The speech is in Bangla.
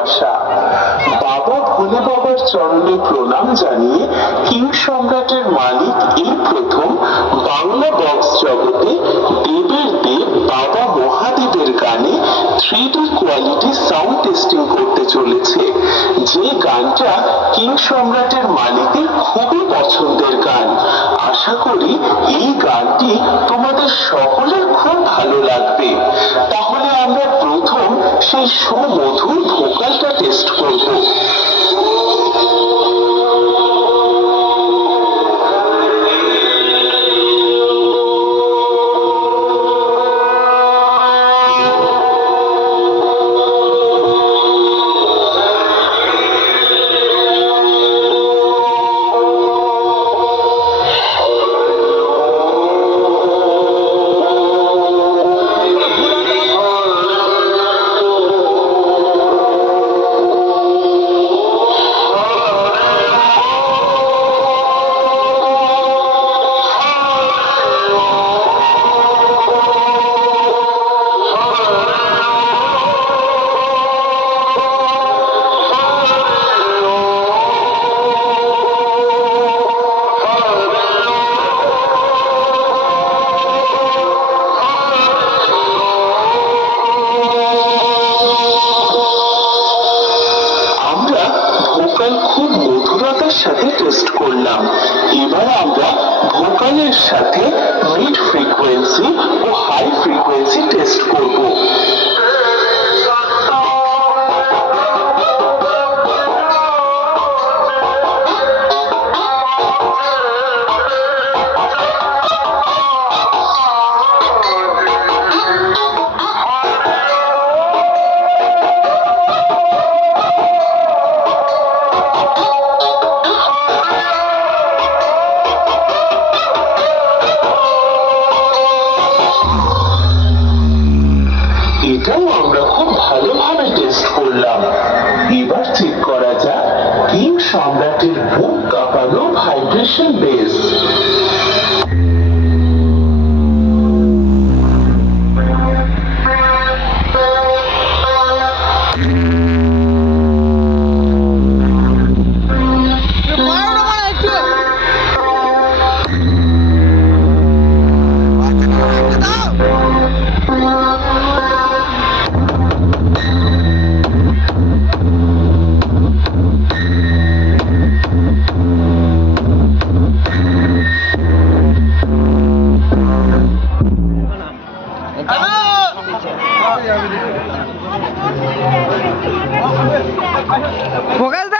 ভালোবাসা। বাবা ভোলে বাবার চরণে প্রণাম জানিয়ে কিং সম্রাটের মালিক এই প্রথম বাংলা বক্স জগতে দেবের দেব বাবা মহাদেবের গানে 3D কোয়ালিটি সাউন্ড টেস্টিং করতে চলেছে। যে গানটা কিং সম্রাটের মালিকের খুবই পছন্দের গান। আশা করি এই গানটি তোমাদের সকলের খুব ভালো লাগবে। তাহলে আমরা প্রথম সেই সুমধুর ভোকালটা টেস্ট করব। খুব মধুরতার সাথে টেস্ট করলাম। এবার আমরা ভোকালের সাথে মিড ফ্রিকোয়েন্সি ও হাই ফ্রিকোয়েন্সি টেস্ট করব। এটাও আমরা খুব ভালোভাবে টেস্ট করলাম। এবার চেক করা যাক কিং সম্রাটের বুক কাঁপানো ভাইব্রেশন বেস। ফোকাস